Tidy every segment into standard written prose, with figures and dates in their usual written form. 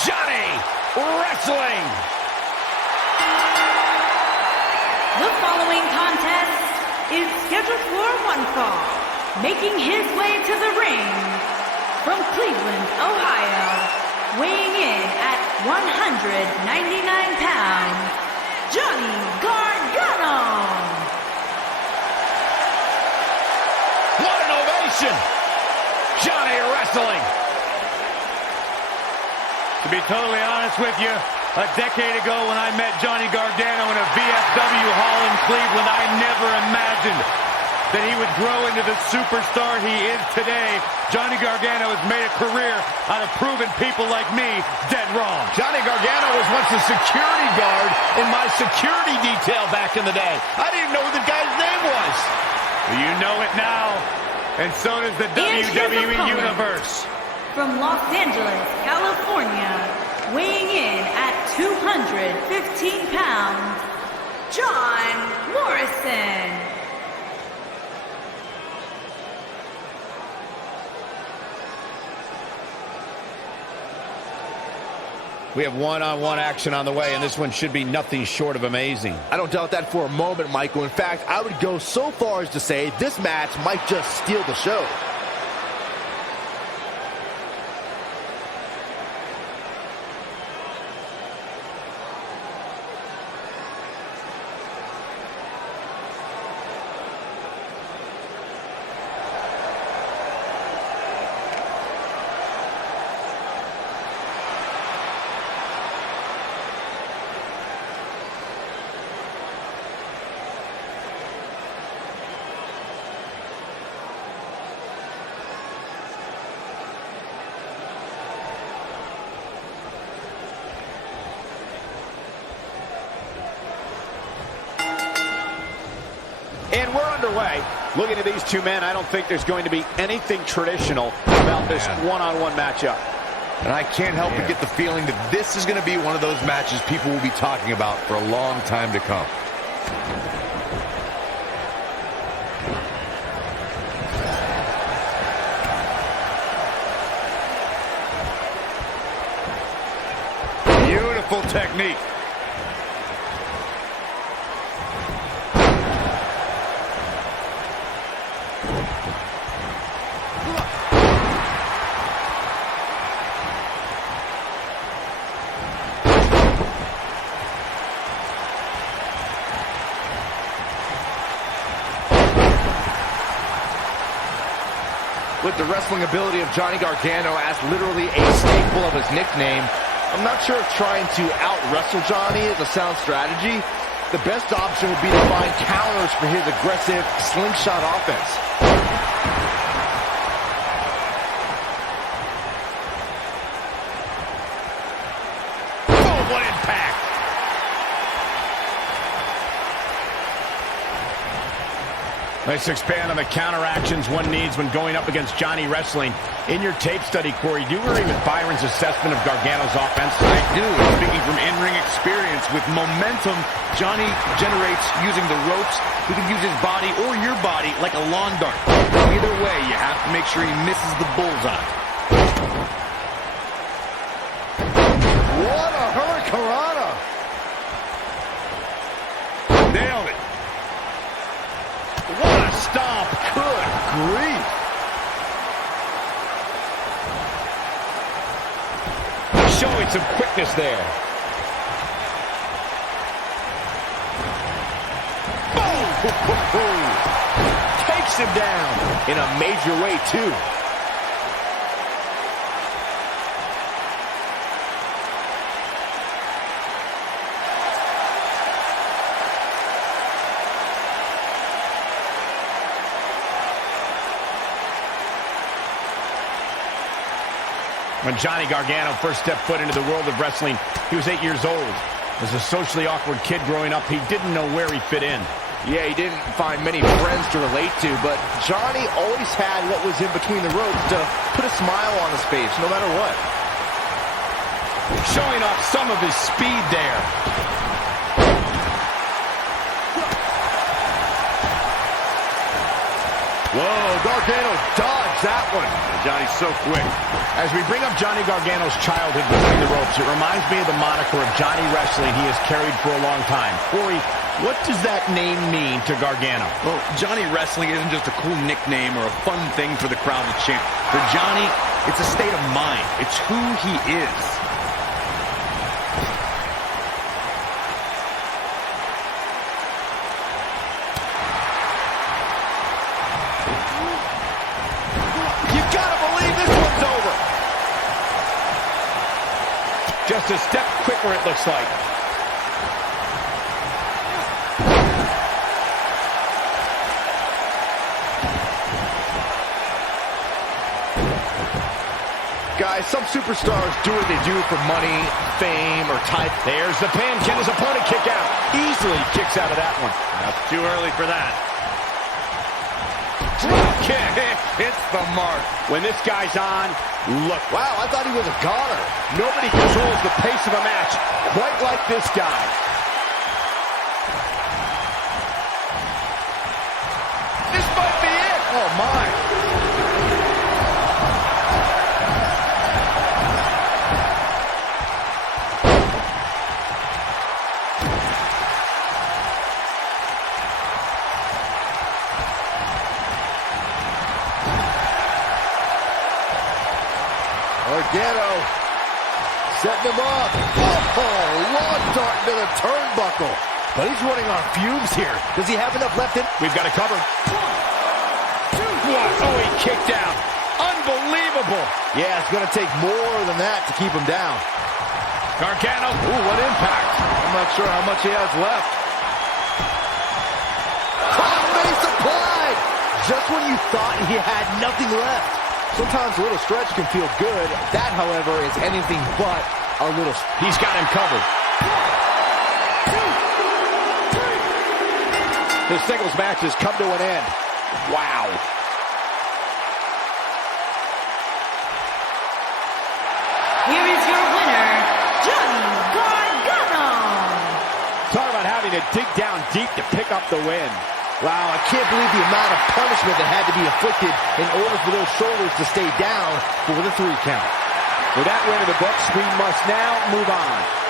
Johnny Wrestling. The following contest is scheduled for one fall. Making his way to the ring from Cleveland, Ohio, weighing in at 199 pounds, Johnny Gargano. What an ovation! Johnny Wrestling. To be totally honest with you, a decade ago when I met Johnny Gargano in a VFW hall in Cleveland, I never imagined that he would grow into the superstar he is today. Johnny Gargano has made a career out of proving people like me dead wrong. Johnny Gargano was once a security guard in my security detail back in the day. I didn't know what the guy's name was. Well, you know it now, and so does the WWE Universe. From Los Angeles, California, weighing in at 215 pounds, John Morrison. We have one-on-one action on the way, and this one should be nothing short of amazing. I don't doubt that for a moment, Michael. In fact, I would go so far as to say this match might just steal the show. And we're underway. Looking at these two men, I don't think there's going to be anything traditional about this one-on-one matchup. And I can't help but get the feeling that this is going to be one of those matches people will be talking about for a long time to come. Beautiful technique. With the wrestling ability of Johnny Gargano as literally a staple of his nickname, I'm not sure if trying to out-wrestle Johnny is a sound strategy. The best option would be to find counters for his aggressive slingshot offense. Oh, what impact! Let's expand on the counteractions one needs when going up against Johnny Wrestling. In your tape study, Corey, do you agree with Byron's assessment of Gargano's offense? I do. Speaking from in-ring experience, with momentum Johnny generates using the ropes, he can use his body or your body like a lawn dart. Either way, you have to make sure he misses the bullseye. What a hurricanrana! Nailed it. What a stomp! Good grief! Showing some quickness there. Boom! Takes him down in a major way, too. When Johnny Gargano first stepped foot into the world of wrestling, he was 8 years old. As a socially awkward kid growing up, he didn't know where he fit in. Yeah, he didn't find many friends to relate to, but Johnny always had what was in between the ropes to put a smile on his face, no matter what. Showing off some of his speed there. Whoa, Gargano dodged. that one. Johnny's so quick. As we bring up Johnny Gargano's childhood between the ropes, it reminds me of the moniker of Johnny Wrestling he has carried for a long time. Corey, what does that name mean to Gargano? Well, Johnny Wrestling isn't just a cool nickname or a fun thing for the crowd to chant. For Johnny, it's a state of mind. It's who he is. Just a step quicker, it looks like. Guys, some superstars do what they do for money, fame, or title. There's the pin. Can his opponent kick out? Easily kicks out of that one. That's too early for that. Drop kick. Hits the mark. When this guy's on, look. Wow, I thought he was a goner. Nobody controls the pace of a match quite like this guy. This might be it. Oh, my. Gargano setting him up. Oh, long dart into the turnbuckle. But he's running on fumes here. Does he have enough left in? We've got it covered. 1, 2, 1. Oh, he kicked out. Unbelievable. Yeah, it's going to take more than that to keep him down. Gargano. Ooh, what impact. I'm not sure how much he has left. Hot face applied. Just when you thought he had nothing left. Sometimes a little stretch can feel good. That, however, is anything but a little... He's got him covered. 1, 2, 3. This singles match has come to an end. Wow. Here is your winner, Johnny Gargano. Talk about having to dig down deep to pick up the win. Wow, I can't believe the amount of punishment that had to be inflicted in order for those shoulders to stay down for the 3 count. With that win in the books, we must now move on.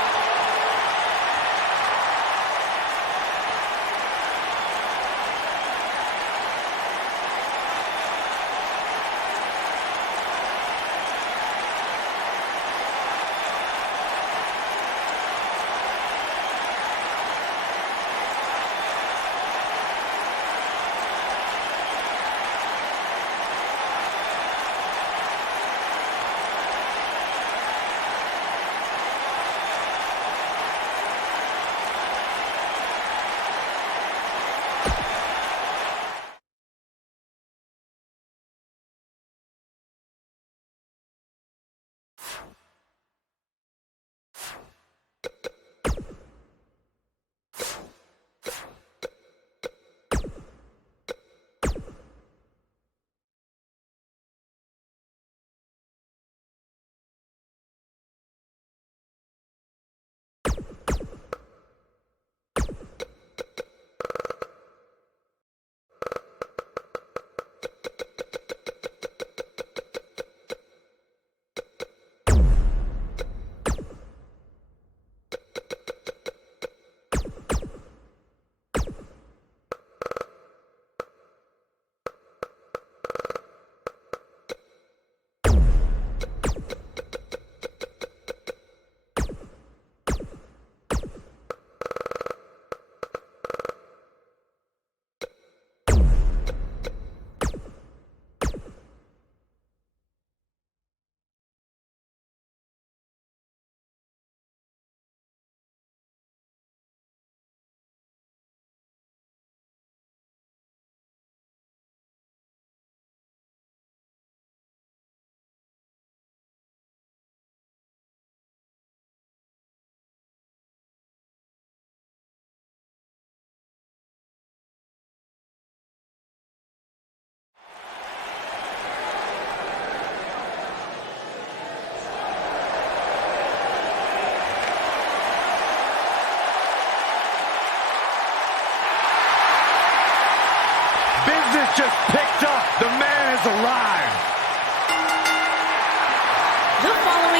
Just picked up. The man is alive.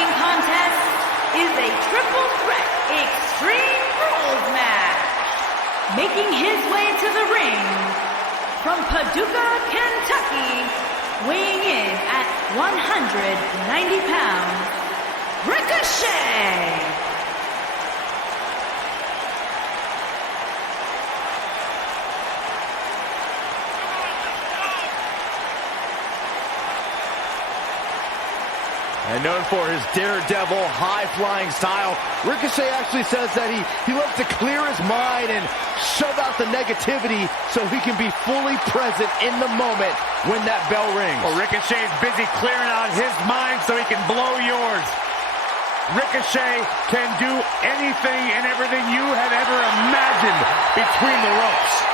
following contest is a triple threat Extreme Rules match. Making his way to the ring from Paducah, Kentucky, weighing in at 190 pounds, Ricochet. And known for his daredevil, high-flying style, Ricochet actually says that he loves to clear his mind and shove out the negativity so he can be fully present in the moment when that bell rings. Well, Ricochet's busy clearing out his mind so he can blow yours. Ricochet can do anything and everything you have ever imagined between the ropes.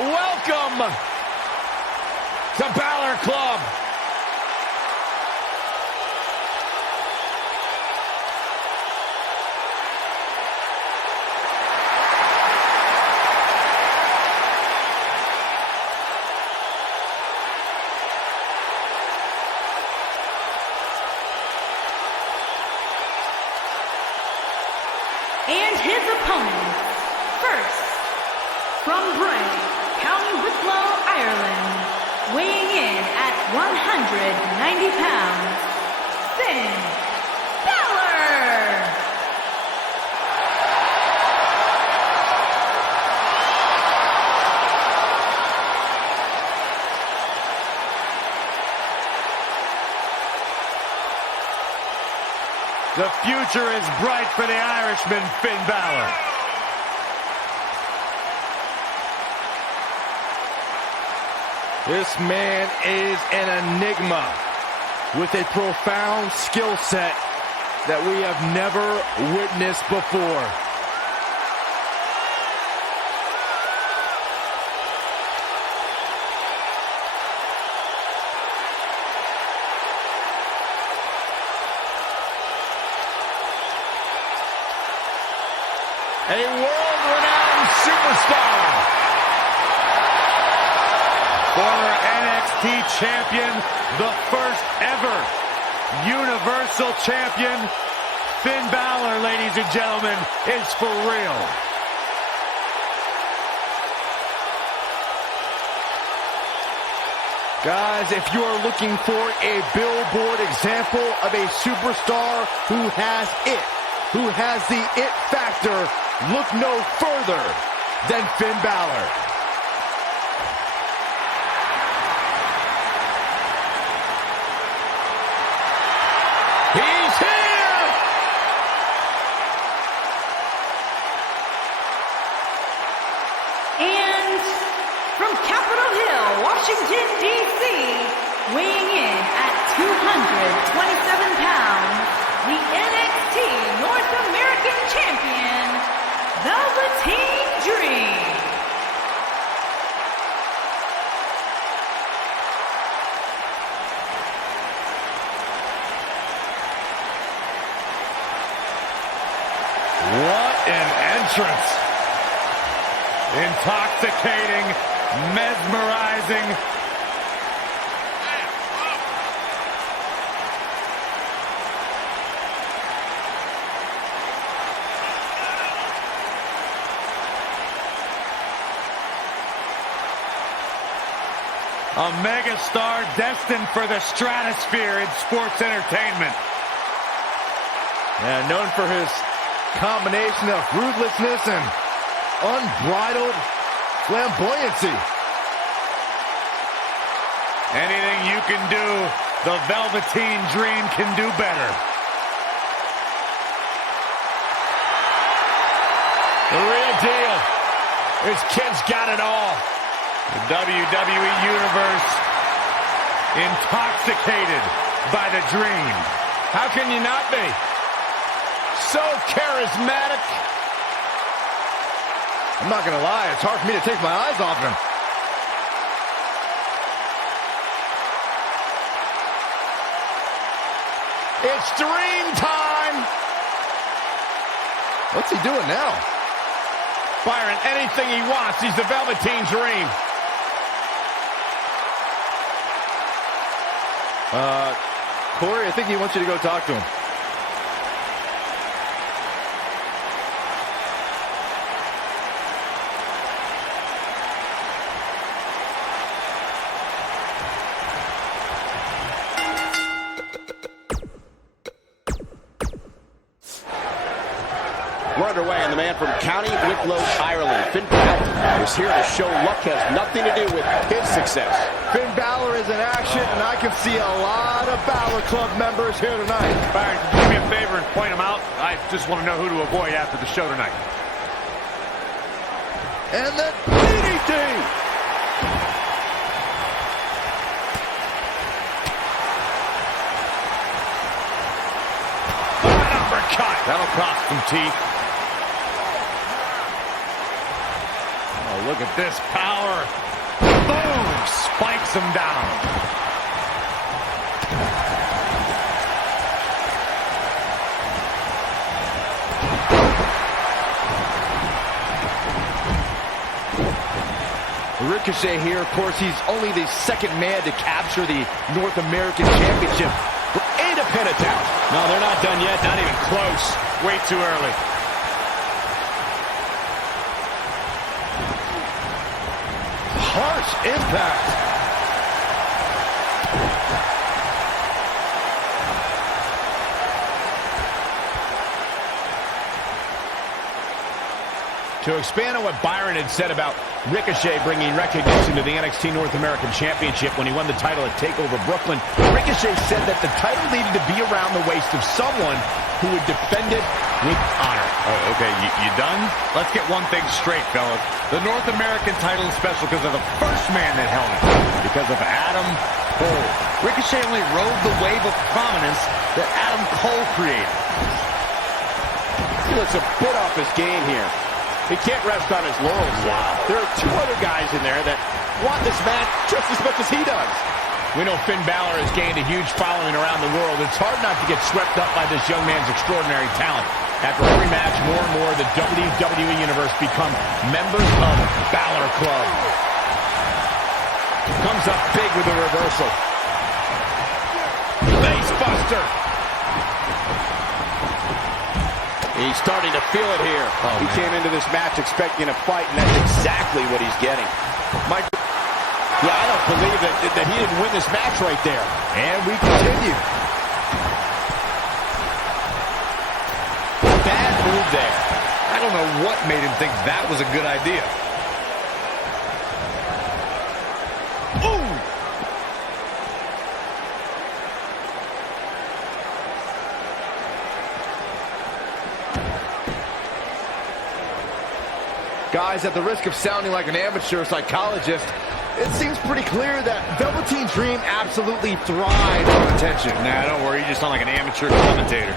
Welcome to Balor Club. And his opponent, first, from Bray, County Wicklow, Ireland, weighing in at 190 pounds, Finn Balor! The future is bright for the Irishman, Finn Balor. This man is an enigma with a profound skill set that we have never witnessed before. A world-renowned superstar. Former NXT champion, the first ever Universal champion, Finn Balor, ladies and gentlemen, is for real. Guys, if you are looking for a billboard example of a superstar who has it, who has the it factor, look no further than Finn Balor. He's here! And from Capitol Hill, Washington, D.C., weighing in at 227 pounds, the NXT North American Champion, Velveteen Dream. What an entrance. Intoxicating, mesmerizing. A megastar destined for the stratosphere in sports entertainment. And known for his combination of ruthlessness and unbridled flamboyancy. Anything you can do, the Velveteen Dream can do better. The real deal. This kid's got it all. The WWE Universe intoxicated by the dream. How can you not be? So charismatic. I'm not going to lie, it's hard for me to take my eyes off him. It's dream time. What's he doing now? Byron, anything he wants. He's the Velveteen Dream. Corey, I think he wants you to go talk to him. We're underway, and the man from County Wicklow, Ireland, Finn Balor, is here to show luck has nothing to do with his success. Finn Balor is in action, and I can see a lot of Balor Club members here tonight. Byron, do me a favor and point them out. I just want to know who to avoid after the show tonight. And the DDT! Uppercut. That'll cost some teeth. Oh, look at this power. Boom! Spikes him down. Ricochet here, of course, he's only the second man to capture the North American Championship and a pin attempt. No, they're not done yet. Not even close. Way too early. Harsh impact. To expand on what Byron had said about Ricochet bringing recognition to the NXT North American Championship when he won the title at TakeOver Brooklyn, Ricochet said that the title needed to be around the waist of someone who would defend it with honor. Oh, okay, you done? Let's get one thing straight, fellas. The North American title is special because of the first man that held it, because of Adam Cole. Ricochet only rode the wave of prominence that Adam Cole created. He looks a bit off his game here. He can't rest on his laurels. Wow. There are two other guys in there that want this match just as much as he does. We know Finn Balor has gained a huge following around the world. It's hard not to get swept up by this young man's extraordinary talent. After every match, more and more, the WWE Universe become members of Balor Club. Comes up big with a reversal. Face buster. He's starting to feel it here. He came into this match expecting a fight, and that's exactly what he's getting. Yeah, I don't believe that he didn't win this match right there. And we continue. Bad move there. I don't know what made him think that was a good idea. Ooh! Guys, at the risk of sounding like an amateur psychologist, it seems pretty clear that Velveteen Dream absolutely thrives on attention. Nah, don't worry, you just sound like an amateur commentator.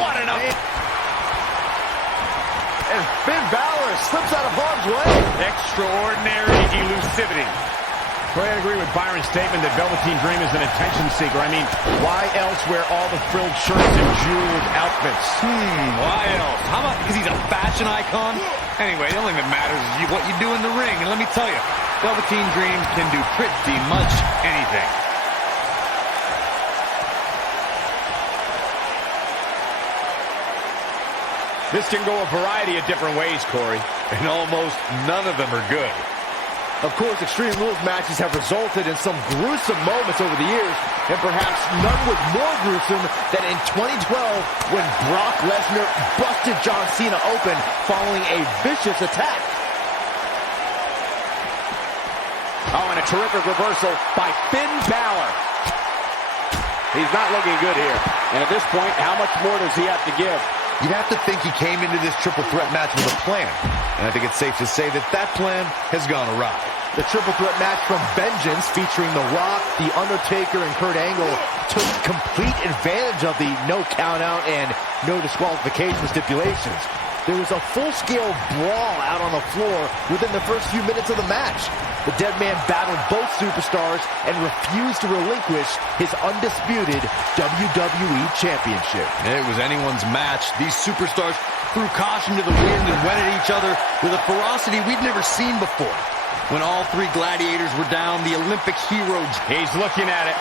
What an up. And Finn Balor slips out of harm's way. Extraordinary elusivity. I agree with Byron's statement that Velveteen Dream is an attention seeker. I mean, why else wear all the frilled shirts and jeweled outfits? Why else? How about because he's a fashion icon? Anyway, the only thing that matters is what you do in the ring. And let me tell you, Velveteen Dream can do pretty much anything. This can go a variety of different ways, Corey. And almost none of them are good. Of course, Extreme Rules matches have resulted in some gruesome moments over the years, and perhaps none was more gruesome than in 2012 when Brock Lesnar busted John Cena open following a vicious attack. Oh, and a terrific reversal by Finn Balor. He's not looking good here. And at this point, how much more does he have to give? You'd have to think he came into this triple threat match with a plan. And I think it's safe to say that that plan has gone awry. The triple threat match from Vengeance featuring The Rock, The Undertaker, and Kurt Angle took complete advantage of the no count-out and no disqualification stipulations. There was a full-scale brawl out on the floor within the first few minutes of the match. The Dead Man battled both superstars and refused to relinquish his undisputed WWE Championship. It was anyone's match. These superstars threw caution to the wind and went at each other with a ferocity we'd never seen before. When all three gladiators were down, the Olympic heroes... He's looking at it.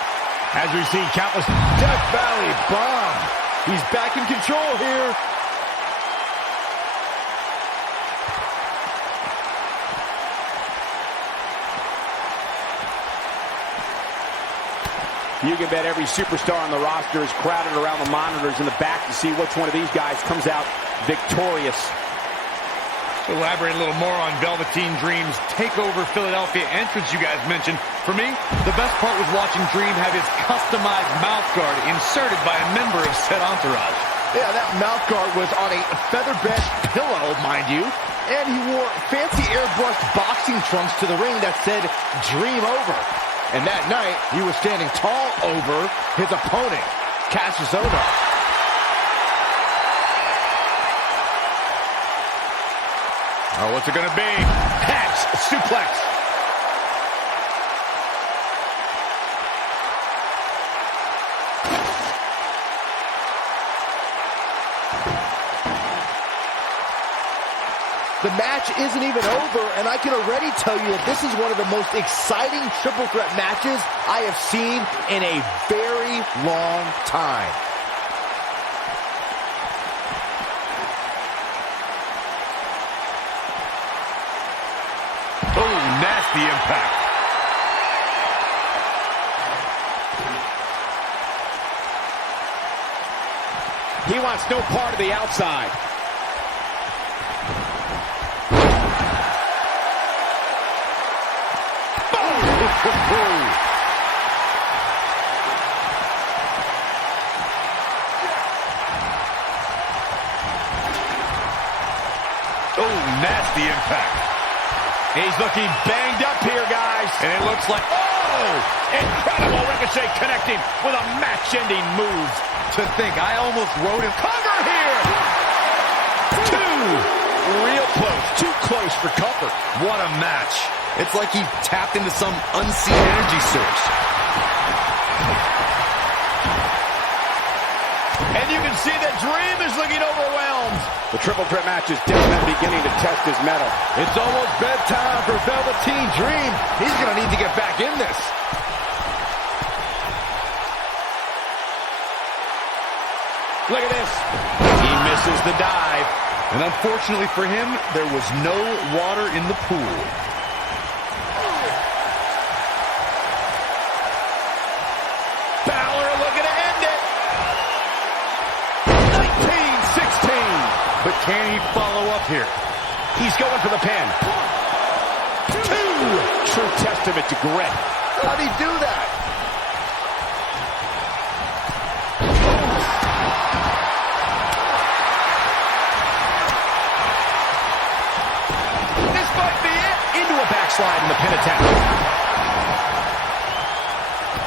As we've seen countless... Death Valley Bomb. He's back in control here. You can bet every superstar on the roster is crowded around the monitors in the back to see which one of these guys comes out victorious. To elaborate a little more on Velveteen Dream's TakeOver Philadelphia entrance you guys mentioned, for me, the best part was watching Dream have his customized mouth guard inserted by a member of said entourage. Yeah, that mouth guard was on a feather bed pillow, mind you, and he wore fancy airbrushed boxing trunks to the ring that said Dream Over. And that night, he was standing tall over his opponent, Cassius Ohno. Oh, what's it going to be? Catch, suplex. The match isn't even over, and I can already tell you that this is one of the most exciting triple threat matches I have seen in a very long time. Oh, nasty impact. He wants no part of the outside. Oh, nasty impact. He's looking banged up here, guys. And it looks like... Oh! Incredible Ricochet connecting with a match-ending move. To think, I almost wrote him. Cover here! Two! Real close. Too close for comfort. What a match. It's like he tapped into some unseen energy source. And you can see that Dream is looking overwhelmed. The triple threat match is definitely beginning to test his mettle. It's almost bedtime for Velveteen Dream. He's going to need to get back in this. Look at this. He misses the dive. And unfortunately for him, there was no water in the pool. Balor looking to end it. 19-16. But can he follow up here? He's going for the pin. Two. True testament to grit. How'd he do that? This might be it. Into a backslide in the pin attempt.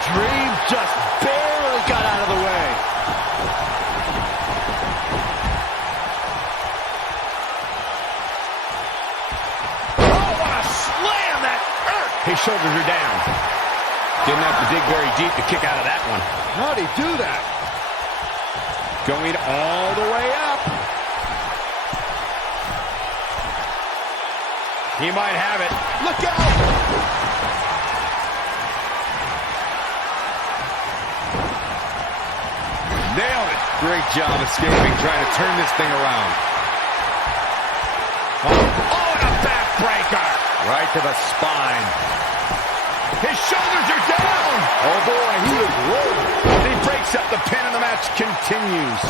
Dream just barely got out of the way. Oh, what a slam that hurt. His shoulders are down. Didn't have to dig very deep to kick out of that one. How'd he do that? Going all the way up. He might have it. Look out! Nailed it. Great job escaping, trying to turn this thing around. Oh, and a backbreaker. Right to the spine. His shoulders are down. Oh boy, he is rolling. He breaks up the pin and the match continues.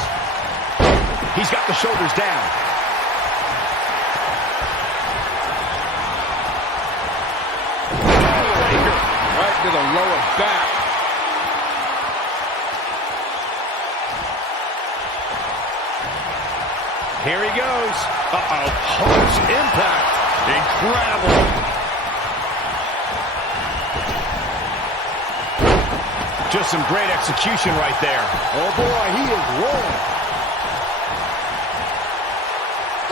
He's got the shoulders down. Right to the lower back. Here he goes. Uh-oh. Harsh impact. Incredible. Just some great execution right there. Oh, boy, he is rolling.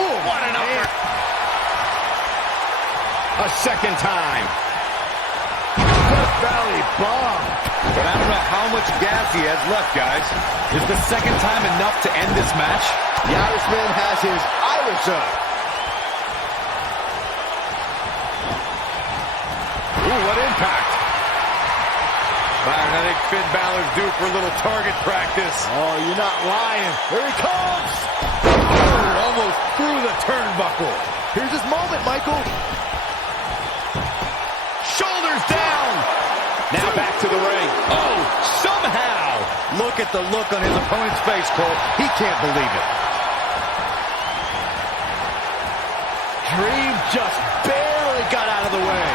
Oh, what an upper. A second time. Death Valley bomb. But I don't know how much gas he has left, guys. Is the second time enough to end this match? The Irishman has his Irish up. Ooh, what impact. Byron, I think Finn Balor's due for a little target practice. Oh, you're not lying. Here he comes. Oh, almost through the turnbuckle. Here's his moment, Michael. Shoulders down. Now back to the ring. Oh, somehow. Look at the look on his opponent's face, Cole. He can't believe it. Dream just barely got out of the way.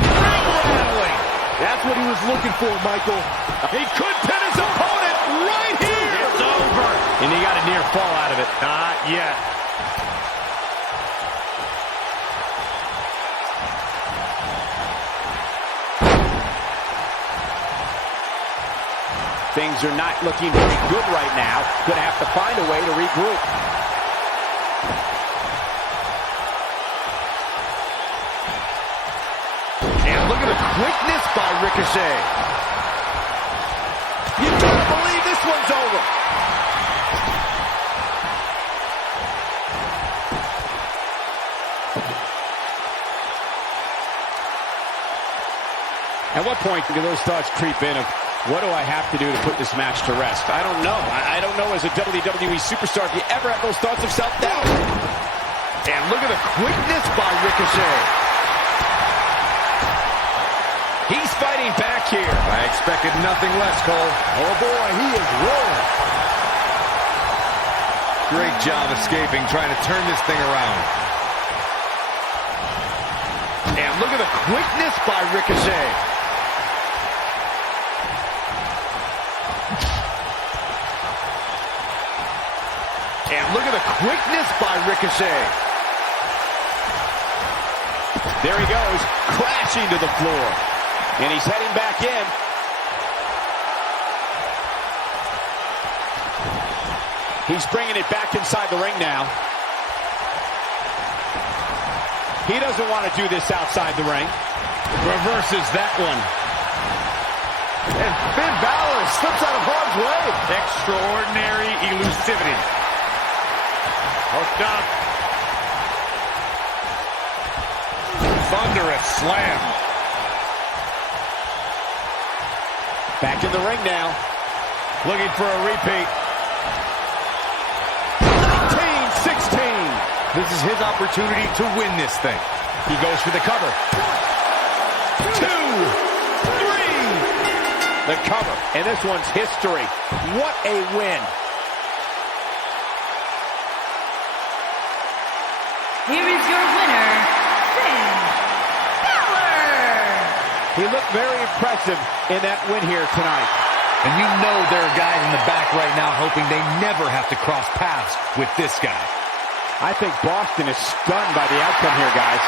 Rattling. That's what he was looking for, Michael. He could pin his opponent right here. It's over. And he got a near fall out of it. Not yet. Things are not looking very good right now. Going to have to find a way to regroup. And look at the quickness by Ricochet. You gotta believe this one's over. At what point do those thoughts creep in of, what do I have to do to put this match to rest? I don't know. I don't know as a WWE superstar if you ever have those thoughts of self-doubt. And look at the quickness by Ricochet. He's fighting back here. I expected nothing less, Cole. Oh, boy, he is rolling. Great job escaping, trying to turn this thing around. And look at the quickness by Ricochet. And look at the quickness by Ricochet. There he goes, crashing to the floor. And he's heading back in. He's bringing it back inside the ring now. He doesn't want to do this outside the ring. Reverses that one. And Finn Balor slips out of harm's way. Extraordinary elusivity. Hooked up. Thunderous slam. Back in the ring now. Looking for a repeat. 19-16. This is his opportunity to win this thing. He goes for the cover. 1, 2, 3. The cover. And this one's history. What a win. Here is your winner, Finn Balor. He looked very impressive in that win here tonight. And you know there are guys in the back right now hoping they never have to cross paths with this guy. I think Boston is stunned by the outcome here, guys.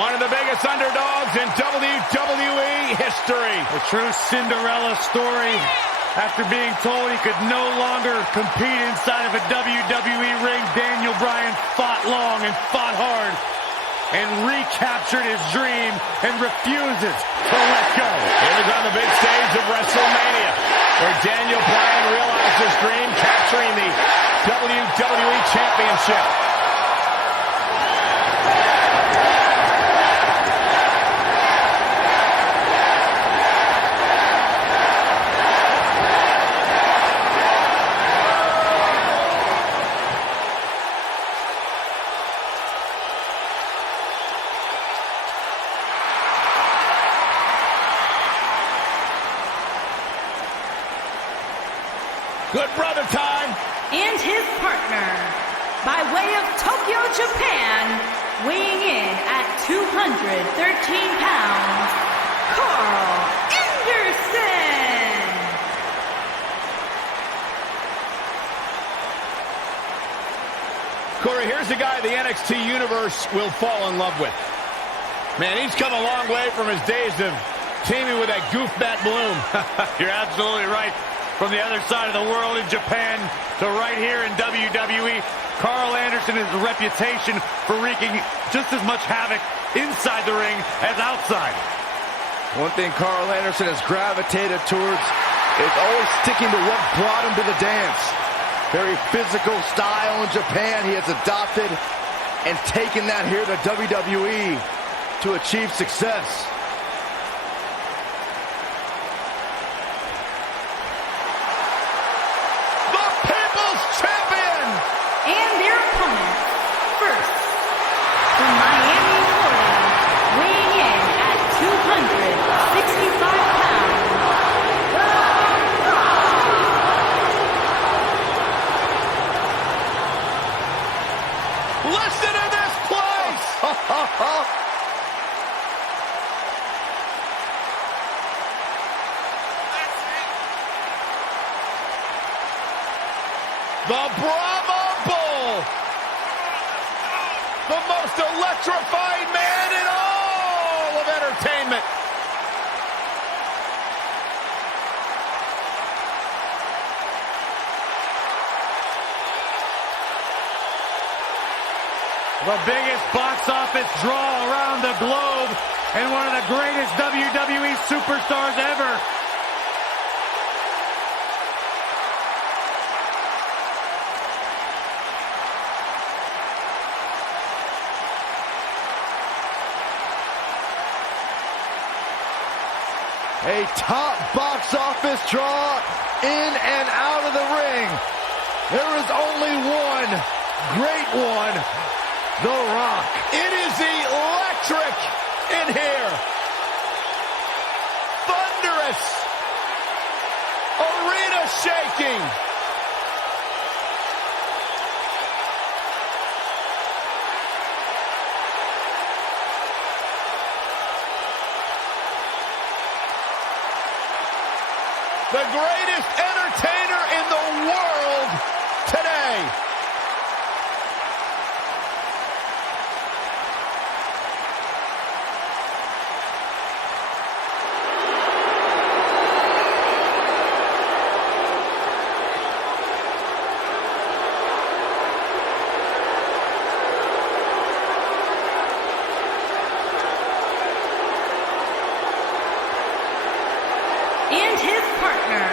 One of the biggest underdogs in WWE history. A true Cinderella story. After being told he could no longer compete inside of a WWE ring, Daniel Bryan fought long and fought hard and recaptured his dream and refuses to let go. It was on the big stage of WrestleMania where Daniel Bryan realized his dream, capturing the WWE Championship. Good brother time. And his partner, by way of Tokyo, Japan, weighing in at 213 pounds, Carl Anderson. Corey, here's the guy the NXT Universe will fall in love with. Man, he's come a long way from his days of teaming with that goofbat Bloom. You're absolutely right. From the other side of the world in Japan to right here in WWE, Carl Anderson has a reputation for wreaking just as much havoc inside the ring as outside. One thing Carl Anderson has gravitated towards is always sticking to what brought him to the dance. Very physical style in Japan he has adopted and taken that here to WWE to achieve success. And their opponents, first, from Miami, Florida, weighing in at 265 pounds, The Rock. Listen to this place! The Bravo Bull! The most electrifying man in all of entertainment! The biggest box office draw around the globe and one of the greatest WWE superstars ever. A top box office draw in and out of the ring. There is only one, great one, The Rock. It is electric in here. Thunderous. Arena shaking. The greatest entertainer in the world today. And his partner,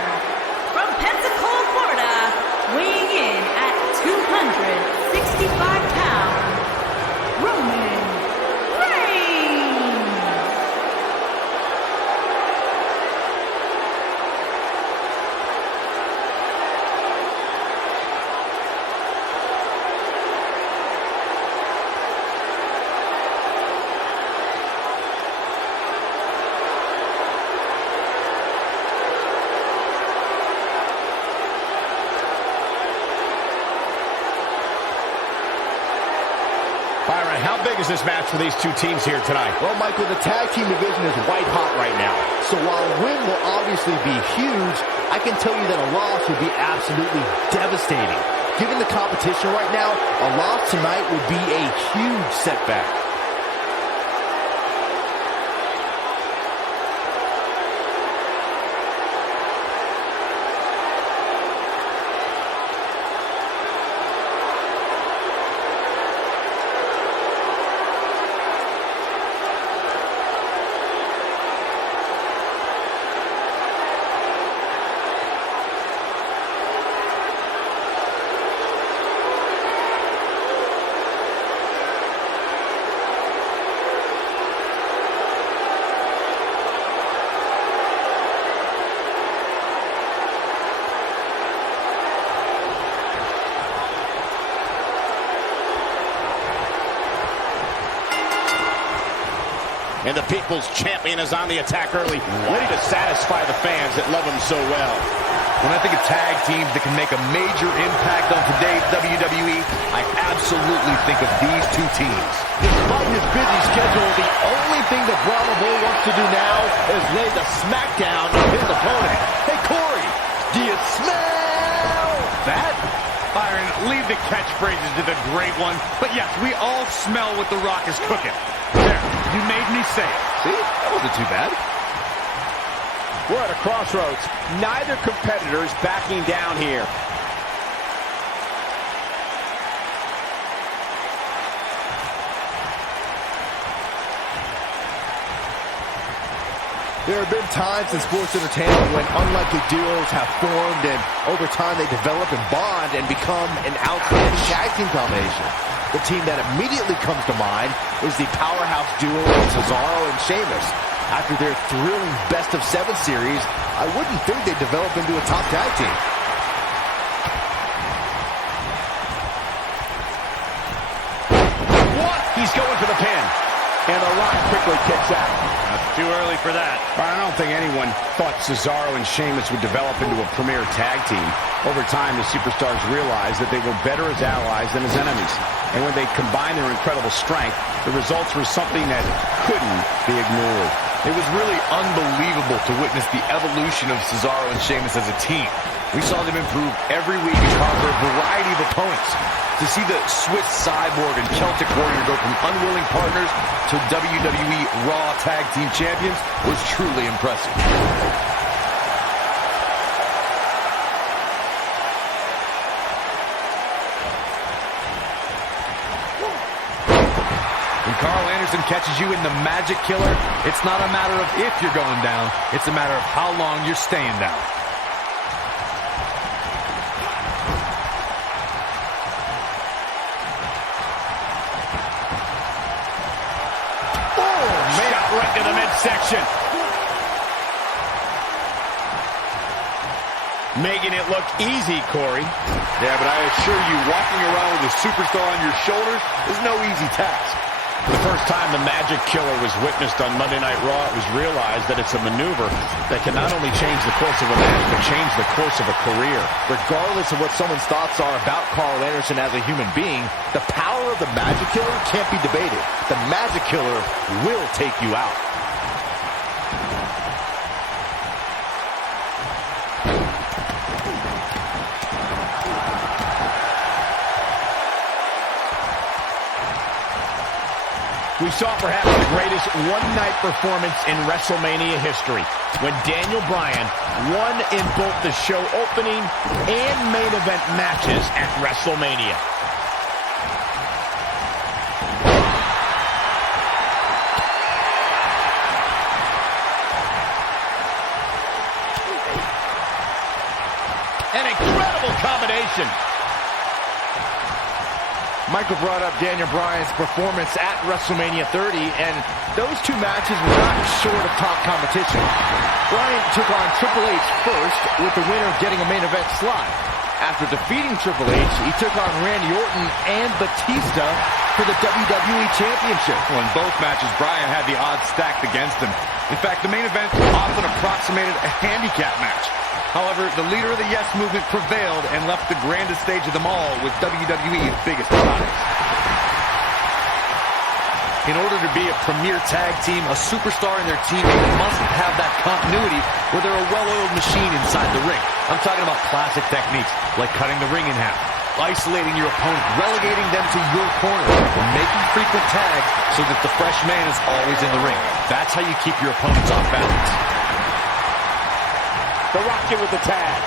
from Pensacola, Florida, weighing in at 265 pounds, Roman Reigns. Byron, how big is this match for these two teams here tonight? Well, Michael, the tag team division is white hot right now. So while a win will obviously be huge, I can tell you that a loss would be absolutely devastating. Given the competition right now, a loss tonight would be a huge setback. And the People's Champion is on the attack early, ready to satisfy the fans that love him so well. When I think of tag teams that can make a major impact on today's WWE, I absolutely think of these two teams. Despite his busy schedule, the only thing that Brahma Bull wants to do now is lay the smackdown on his opponent. Hey, Corey, do you smell that? Byron, leave the catchphrases to the great one. But yes, we all smell what The Rock is cooking. There, you made me say it. See, that wasn't too bad. We're at a crossroads. Neither competitor is backing down here. There have been times in sports entertainment when unlikely duos have formed, and over time they develop and bond and become an outstanding tag team combination. The team that immediately comes to mind is the powerhouse duo of Cesaro and Sheamus. After their thrilling best-of-7 series, I wouldn't think they'd develop into a top tag team. What? He's going for the pin. And The Rock quickly kicks out. That's too early for that. I don't think anyone thought Cesaro and Sheamus would develop into a premier tag team. Over time, the superstars realized that they were better as allies than as enemies. And when they combined their incredible strength, the results were something that couldn't be ignored. It was really unbelievable to witness the evolution of Cesaro and Sheamus as a team. We saw them improve every week and conquer a variety of opponents. To see the Swiss Cyborg and Celtic Warrior go from unwilling partners to WWE Raw Tag Team Champions was truly impressive. When Carl Anderson catches you in the Magic Killer, it's not a matter of if you're going down, it's a matter of how long you're staying down. Right to the midsection. Making it look easy, Corey. Yeah, but I assure you, walking around with a superstar on your shoulders is no easy task. For the first time the Magic Killer was witnessed on Monday Night Raw, it was realized that it's a maneuver that can not only change the course of a match, but change the course of a career. Regardless of what someone's thoughts are about Carl Anderson as a human being, the power of the Magic Killer can't be debated. The Magic Killer will take you out. We saw perhaps the greatest one-night performance in WrestleMania history when Daniel Bryan won in both the show opening and main event matches at WrestleMania. An incredible combination. Michael brought up Daniel Bryan's performance at WrestleMania 30, and those two matches were not short of top competition. Bryan took on Triple H first, with the winner getting a main event slot. After defeating Triple H, he took on Randy Orton and Batista for the WWE Championship. Well, in both matches, Bryan had the odds stacked against him. In fact, the main event often approximated a handicap match. However, the leader of the Yes Movement prevailed and left the grandest stage of them all with WWE's biggest prize. In order to be a premier tag team, a superstar and their teammate must have that continuity where they're a well-oiled machine inside the ring. I'm talking about classic techniques like cutting the ring in half, isolating your opponent, relegating them to your corner, and making frequent tags so that the fresh man is always in the ring. That's how you keep your opponents off balance. The Rock in with the tag.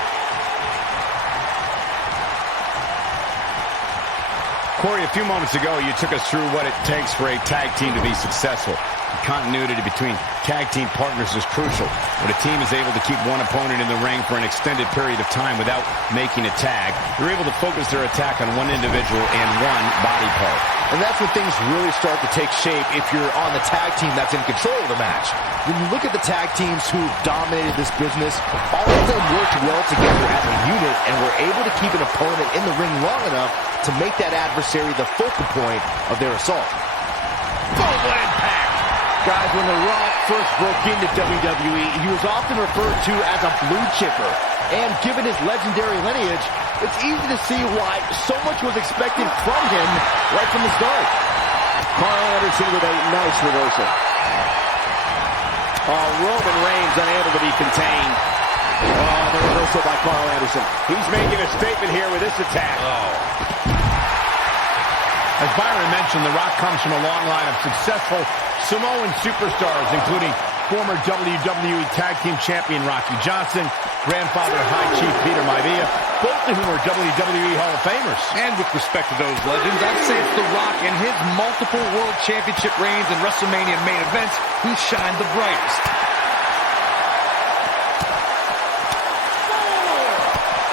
Corey, a few moments ago, you took us through what it takes for a tag team to be successful. The continuity between tag team partners is crucial. When a team is able to keep one opponent in the ring for an extended period of time without making a tag, they're able to focus their attack on one individual and one body part. And that's when things really start to take shape if you're on the tag team that's in control of the match. When you look at the tag teams who dominated this business, all of them worked well together as a unit and were able to keep an opponent in the ring long enough to make that adversary the focal point of their assault. Boom, what impact! Guys, Guys, when The Rock first broke into WWE, he was often referred to as a blue chipper. And given his legendary lineage, it's easy to see why so much was expected from him right from the start. Carl Anderson with a nice reversal. Roman Reigns unable to be contained. The reversal by Carl Anderson. He's making a statement here with this attack. As Byron mentioned, The Rock comes from a long line of successful Samoan superstars, including former WWE Tag Team Champion Rocky Johnson, grandfather High Chief Peter Maivia, both of whom are WWE Hall of Famers. And with respect to those legends, I'd say it's The Rock and his multiple World Championship reigns and WrestleMania main events who shine the brightest.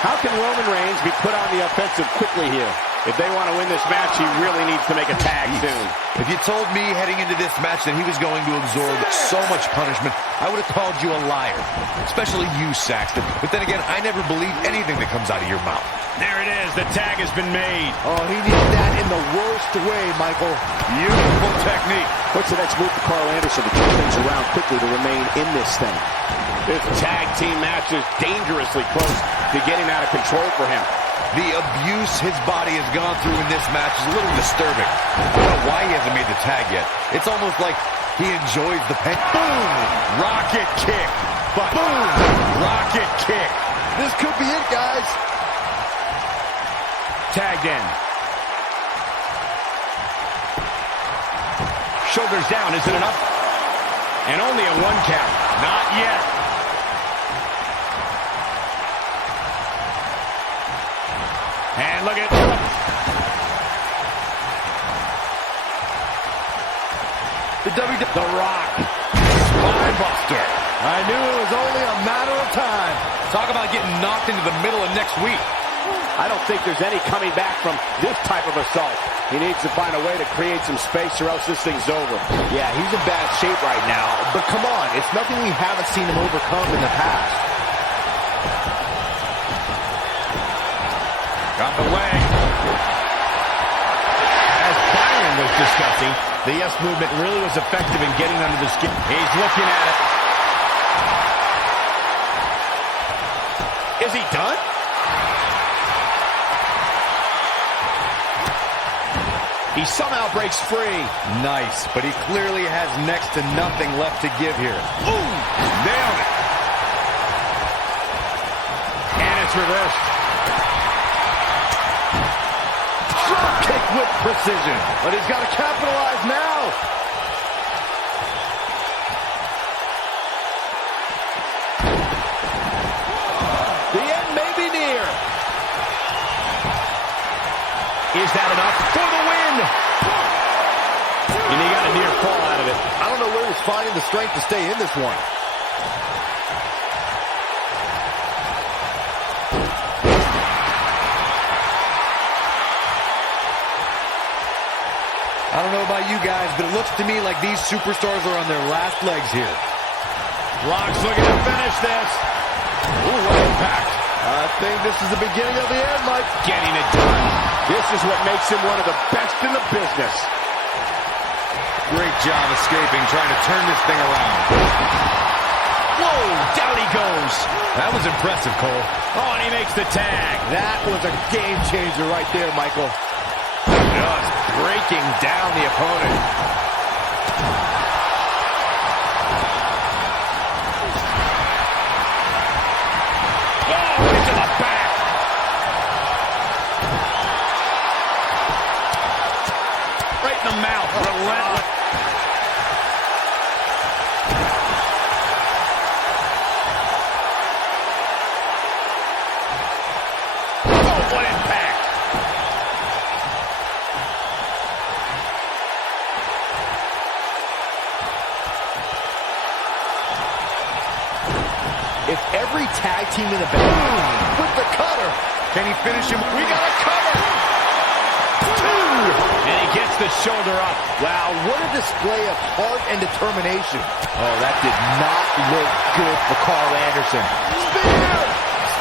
How can Roman Reigns be put on the offensive quickly here? If they want to win this match, he really needs to make a tag soon. If you told me heading into this match that he was going to absorb so much punishment, I would have called you a liar. Especially you, Saxton. But then again, I never believe anything that comes out of your mouth. There it is. The tag has been made. Oh, he needed that in the worst way, Michael. Beautiful technique. What's the next move for Carl Anderson to turn things around quickly to remain in this thing? This tag team match is dangerously close to getting out of control for him. The abuse his body has gone through in this match is a little disturbing. I don't know why he hasn't made the tag yet. It's almost like he enjoys the pain. Boom! Rocket kick. But boom! Rocket kick. This could be it, guys. Tagged in. Shoulders down. Is it enough? And only a 1 count. Not yet. And look at The Rock. Spinebuster. I knew it was only a matter of time. Talk about getting knocked into the middle of next week. I don't think there's any coming back from this type of assault. He needs to find a way to create some space or else this thing's over. Yeah, he's in bad shape right now. But come on, it's nothing we haven't seen him overcome in the past. Got the leg. As Byron was discussing, the yes movement really was effective in getting under the skin. He's looking at it. Is he done? He somehow breaks free. Nice, but he clearly has next to nothing left to give here. Ooh, nailed it. And it's reversed. Drop kick with precision. But he's got to capitalize now. The end may be near. Is that enough for the win? And he got a near fall out of it. I don't know where he's finding the strength to stay in this one. I don't know about you guys, but it looks to me like these superstars are on their last legs here. Rock's looking to finish this. Ooh, what impact. I think this is the beginning of the end, Mike. Getting it done. This is what makes him one of the best in the business. Great job escaping, trying to turn this thing around. Whoa, down he goes. That was impressive, Cole. Oh, and he makes the tag. That was a game changer right there, Michael. Just breaking down the opponent. Oh, into the back. Right in the mouth. Relentless. Oh, what impact. If every tag team in the band with the cutter. Can he finish him? We got a cover. Two. And he gets the shoulder up. Wow, what a display of heart and determination. Oh, that did not look good for Carl Anderson. Spear!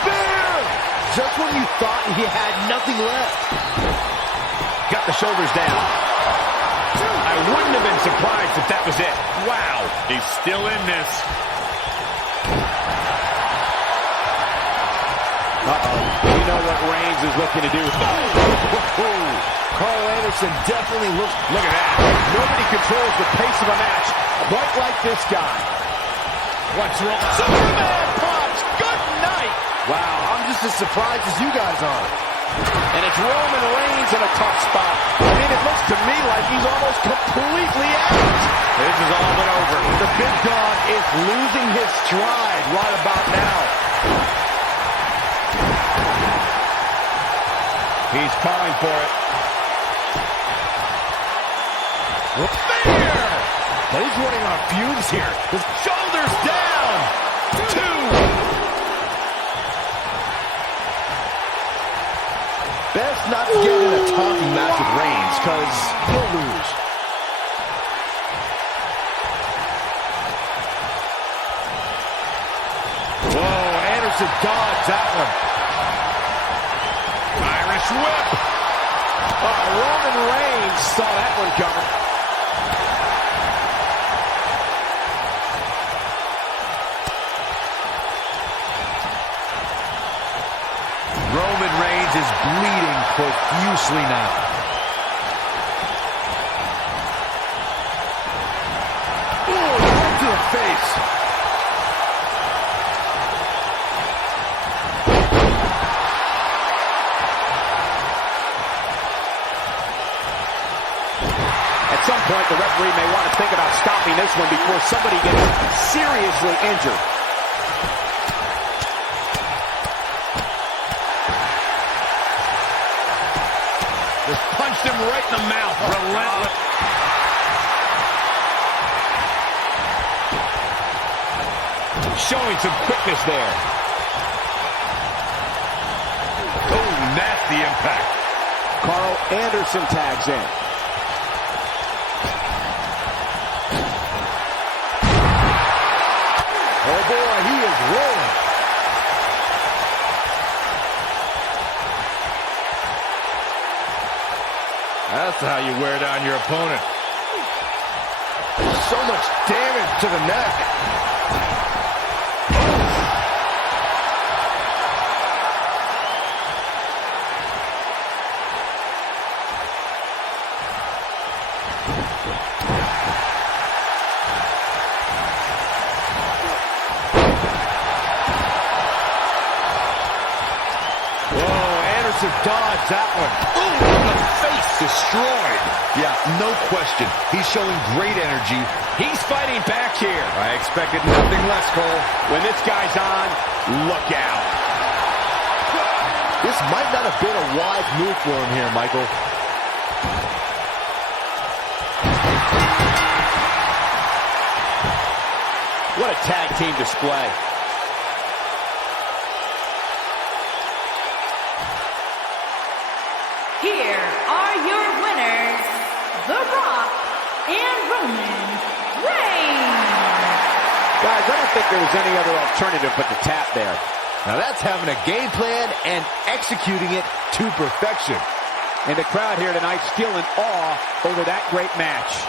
Spear! Just when you thought he had nothing left. Got the shoulders down. I wouldn't have been surprised if that was it. Wow. He's still in this. You know what Reigns is looking to do. Carl Anderson definitely looks... Look at that. Nobody controls the pace of a match quite like this guy. What's wrong? Superman punch! Good night! Wow, I'm just as surprised as you guys are. And it's Roman Reigns in a tough spot. I mean, it looks to me like he's almost completely out. This is all but over. The big dog is losing his stride right about now. He's calling for it. Spear! But he's running on fumes here. His shoulders down. 2. Best not to get in a taunting match with Reigns, because he'll lose. Whoa, Anderson dodged that one. Irish whip. Roman Reigns saw that one coming. Roman Reigns is bleeding profusely now. Ooh, right to the face. At some point, the referee may want to think about stopping this one before somebody gets seriously injured. Just punched him right in the mouth. Relentless. Showing some quickness there. Oh, nasty impact. Carl Anderson tags in. Oh boy, he is rolling. That's how you wear down your opponent. So much damage to the neck. Dodge that one. Ooh, the face destroyed. Yeah, no question. He's showing great energy. He's fighting back here. I expected nothing less, Cole. When this guy's on, look out. This might not have been a wise move for him here, Michael. What a tag team display. Here are your winners, The Rock and Roman Reigns. Guys, I don't think there was any other alternative but to tap there. Now that's having a game plan and executing it to perfection. And the crowd here tonight still in awe over that great match.